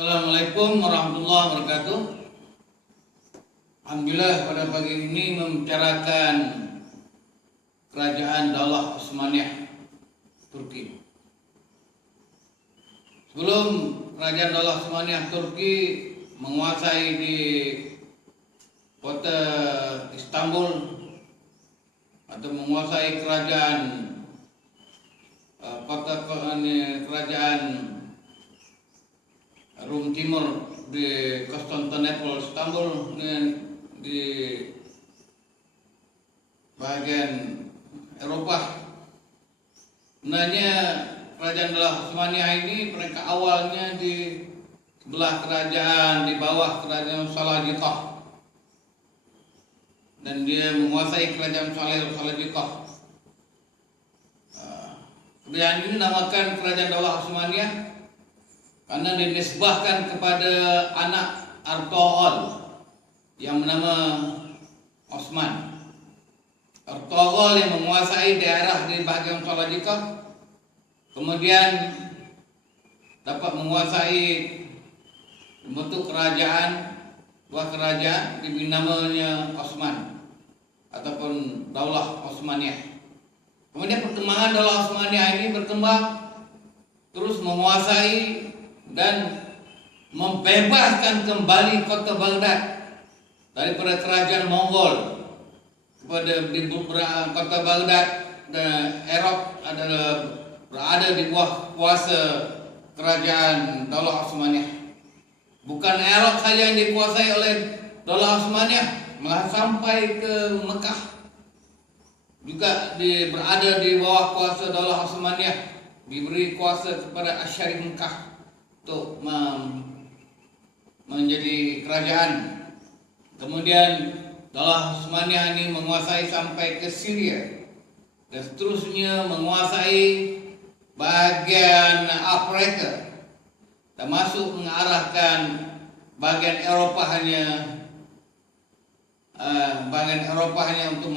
Assalamualaikum warahmatullahi wabarakatuh. Alhamdulillah pada pagi ini membicarakan Kerajaan Daulah Osmaniyah Turki. Sebelum Kerajaan Daulah Osmaniyah Turki menguasai di kota Istanbul atau menguasai kerajaan kerajaan Rum Timur di Konstantinopel, Istanbul, di bagian Eropa. Sebenarnya Kerajaan Daulah Osmaniyah ini mereka awalnya di sebelah kerajaan di bawah kerajaan Salajikah, dan dia menguasai kerajaan Salajikah. Kerajaan ini dinamakan Kerajaan Daulah Osmaniyah karena dinisbahkan kepada anak Ertuğrul yang bernama Osman. Ertuğrul yang menguasai daerah di bagian Salajikah, kemudian dapat menguasai bentuk kerajaan, buah kerajaan diberi namanya Osman ataupun Daulah Osmaniyah. Kemudian perkembangan Daulah Osmaniyah ini berkembang terus menguasai dan membebaskan kembali kota Baghdad daripada kerajaan Mongol. Kepada di kota Baghdad dan Irak adalah berada di bawah kuasa kerajaan Daulah Osmaniyah. Bukan Irak saja yang dikuasai oleh Daulah Osmaniyah, malah sampai ke Mekah juga berada di bawah kuasa Daulah Osmaniyah, diberi kuasa kepada Asyarif Mekah untuk menjadi kerajaan. Kemudian Daulah Osmaniyah ini menguasai sampai ke Syria dan seterusnya menguasai bagian Afrika, termasuk mengarahkan bagian Eropa hanya untuk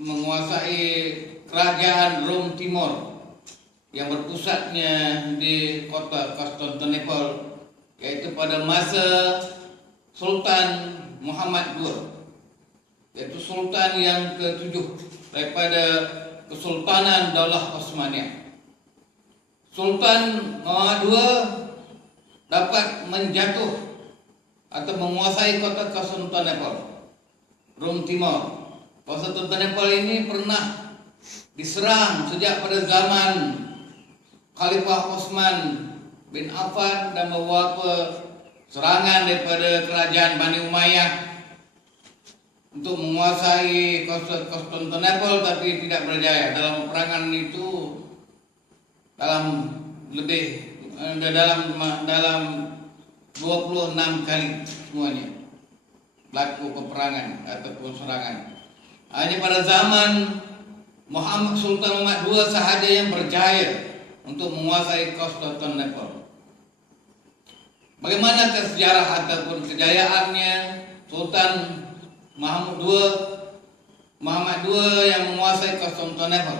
menguasai kerajaan Rum Timur yang berpusatnya di kota Konstantinopel, yaitu pada masa Sultan Muhammad II, yaitu Sultan yang ke-7 daripada Kesultanan Daulah Osmaniyah. Sultan Muhammad II dapat menjatuh atau menguasai kota Konstantinopel, Rum Timur. Konstantinopel ini pernah diserang sejak pada zaman Khalifah Utsman bin Affan dan beberapa serangan daripada kerajaan Bani Umayyah untuk menguasai Konstantinopel, tapi tidak berjaya. Dalam peperangan itu dalam 26 kali semuanya berlaku peperangan ataupun serangan. Hanya pada zaman Sultan Muhammad II sahaja yang berjaya untuk menguasai Konstantinopel. Bagaimana sejarah ataupun kejayaannya Sultan Muhammad II yang menguasai Konstantinopel?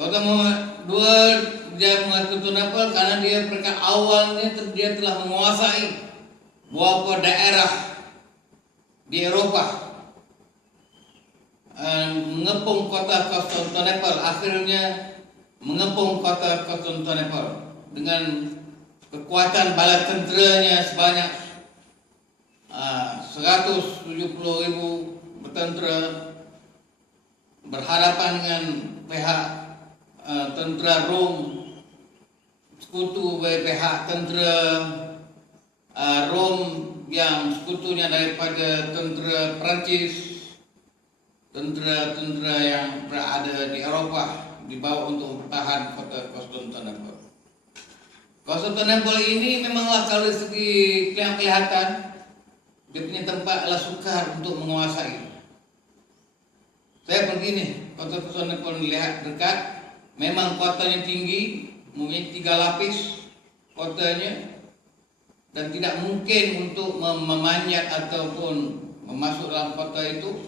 Sultan Muhammad II dia menguasai Konstantinopel karena dia awalnya dia telah menguasai beberapa daerah di Eropa, mengepung kota Konstantinopel, akhirnya mengepung kota Konstantinopel dengan kekuatan bala tenteranya sebanyak 170.000 bertentera, berhadapan dengan pihak tentera Rom, sekutu pihak tentera Rom yang sekutunya daripada tentera Perancis, tentera-tentera yang berada di Eropa dibawa untuk bertahan kota Konstantinopel. Konstantinopel ini memanglah kalau segi kelihatan dia punya tempat adalah sukar untuk menguasai. Saya pergi nih kota Konstantinopel, melihat dekat, memang kotanya tinggi, mempunyai 3 lapis kotanya, dan tidak mungkin untuk memanjat ataupun memasuk dalam kota itu.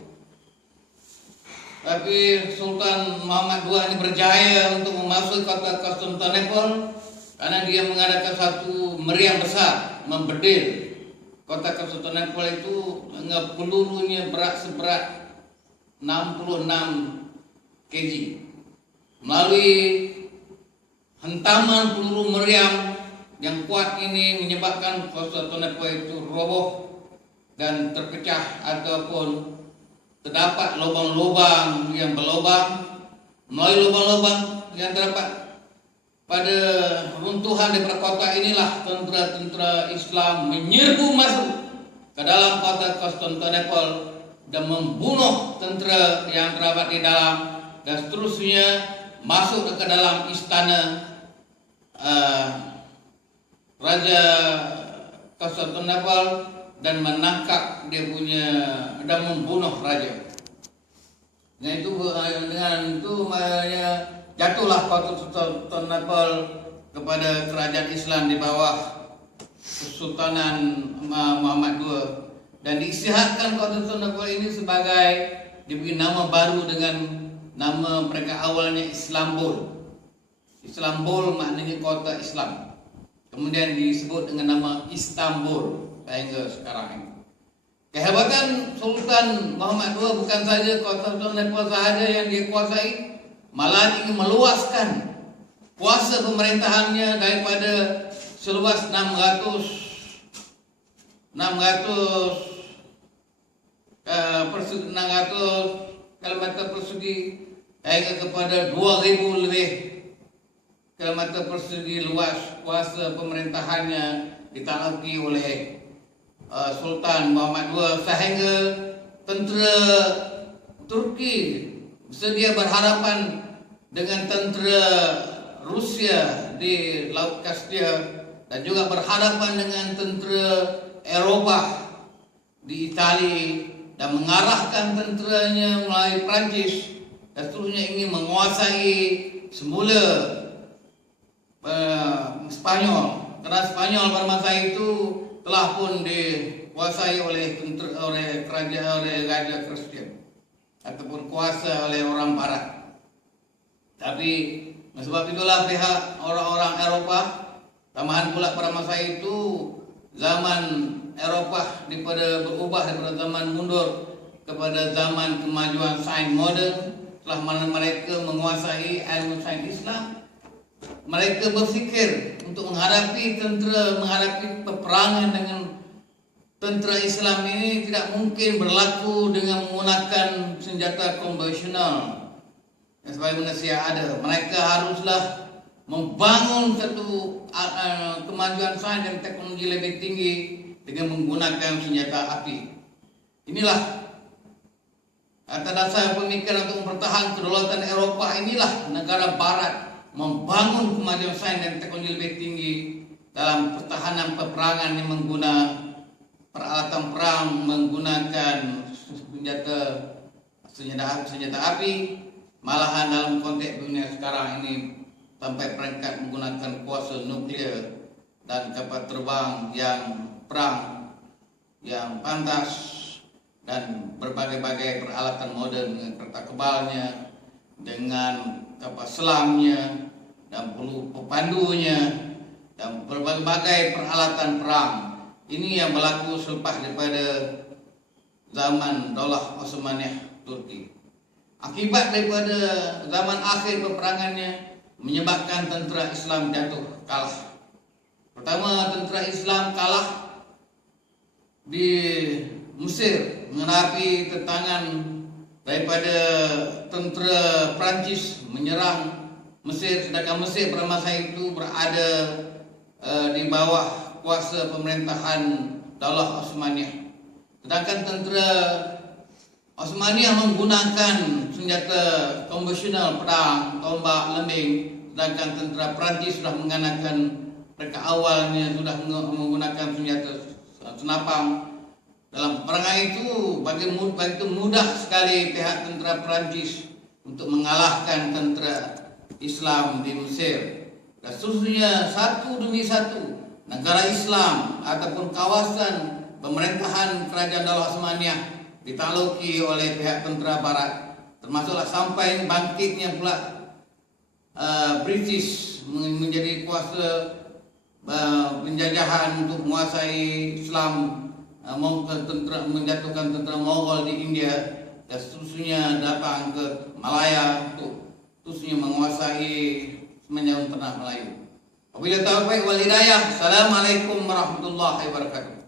Tapi Sultan Muhammad II ini berjaya untuk memasuki kota Konstantinopel karena dia mengadakan satu meriam besar, membedil kota Konstantinopel itu dengan pelurunya seberat 66 kg. Melalui hentaman peluru meriam yang kuat ini menyebabkan Konstantinopel itu roboh dan terpecah ataupun terdapat lubang-lubang yang berlubang. Melalui lubang-lubang yang terdapat pada runtuhan di kota inilah tentera-tentera Islam menyerbu masuk ke dalam kota Konstantinopel dan membunuh tentera yang terdapat di dalam, dan seterusnya masuk ke dalam istana Raja Konstantinopel dan menangkap dia punya dan membunuh raja. Dengan itu jatuhlah kota Konstantinopel kepada kerajaan Islam di bawah Kesultanan Muhammad II, dan diisytiharkan kota Konstantinopel ini sebagai diberi nama baru dengan nama mereka awalnya Istanbul. Istanbul maknanya kota Islam. Kemudian disebut dengan nama Istanbul sehingga sekarang ini. Kehebatan Sultan Muhammad II bukan saja kota Konstantinopel sahaja yang dia kuasai, malah ingin meluaskan kuasa pemerintahannya daripada seluas 600 kilometer persegi hingga kepada 2000 lebih kilometer persegi luas kuasa pemerintahannya ditaklukkan oleh Sultan Muhammad II, sehingga tentera Turki bersedia berhadapan dengan tentera Rusia di Laut Kaspia dan juga berhadapan dengan tentera Eropah di Itali dan mengarahkan tenteranya melalui Prancis dan seterusnya ingin menguasai semula Spanyol, karena Spanyol pada masa itu telah pun dikuasai oleh raja Kristen ataupun kuasa oleh orang Barat. Tapi sebab itulah pihak orang-orang Eropah, tambahan pula pada masa itu zaman Eropah berubah daripada zaman mundur kepada zaman kemajuan sains modern. Setelah mana mereka menguasai ilmu sains Islam, mereka berfikir untuk menghadapi peperangan dengan tentera Islam ini tidak mungkin berlaku dengan menggunakan senjata konvensional yang sebagaimana ada. Mereka haruslah membangun satu kemajuan sains dan teknologi lebih tinggi dengan menggunakan senjata api. Inilah atas dasar pemikiran untuk mempertahankan kedaulatan Eropah, inilah negara Barat membangun kemajuan sains dan teknologi lebih tinggi dalam pertahanan peperangan yang menggunakan peralatan perang menggunakan senjata api. Malahan dalam konteks dunia sekarang ini sampai peringkat menggunakan kuasa nuklear dan kapal terbang yang perang yang pantas dan berbagai-bagai peralatan modern dengan kereta kebalnya, dengan kapal selamnya dan pepandunya dan berbagai peralatan perang. Ini yang berlaku selepas daripada zaman Daulah Osmaniyah Turki. Akibat daripada zaman akhir peperangannya menyebabkan tentera Islam kalah. Pertama, tentera Islam kalah di Mesir menghadapi tentangan daripada tentera Prancis menyerang Mesir, sedangkan Mesir pada masa itu berada di bawah kuasa pemerintahan Daulah Osmaniyah. Sedangkan tentera Osmaniyah menggunakan senjata konvensional perang, tombak, lembing, sedangkan tentera Prancis sudah menggunakan mereka awalnya sudah menggunakan senjata senapang. Dalam peperangan itu begitu mudah sekali pihak tentera Prancis untuk mengalahkan tentera Islam di Mesir. Dan seterusnya satu demi satu negara Islam ataupun kawasan pemerintahan kerajaan Daulah Osmaniyah ditakluki oleh pihak tentera Barat. termasuklah sampai bangkitnya pula British menjadi kuasa penjajahan untuk menguasai Islam, menjatuhkan tentera Mughal di India, dan seterusnya datang ke Malaya untuk terusnya menguasai semenjauh tanah Melayu. Wabillahi taufiq wal hidayah. Assalamualaikum warahmatullahi wabarakatuh.